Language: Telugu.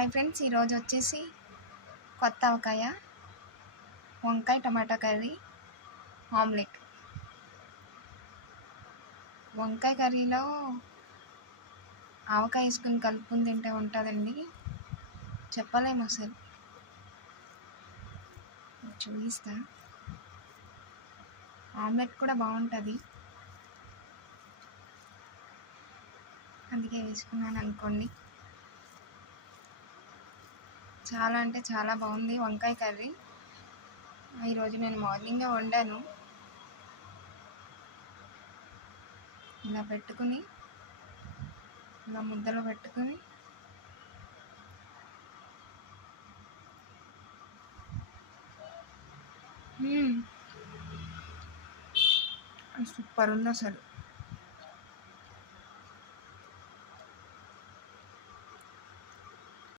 హాయ్ ఫ్రెండ్స్, ఈరోజు వచ్చేసి కొత్త వంకాయ టమాటా కర్రీ ఆమ్లెట్. వంకాయ కర్రీలో ఆవకాయ వేసుకుని కలుపుకుని తింటే ఉంటుందండి, చెప్పలేము అసలు. చూపిస్తా. ఆమ్లెట్ కూడా బాగుంటుంది, అందుకే వేసుకున్నాను అనుకోండి. చాలా అంటే చాలా బాగుంది వంకాయ కర్రీ. ఈరోజు నేను మార్నింగే వండాను. ఇలా పెట్టుకుని, ఇలా ముద్దలో పెట్టుకుని సూపర్ ఉంది అసలు.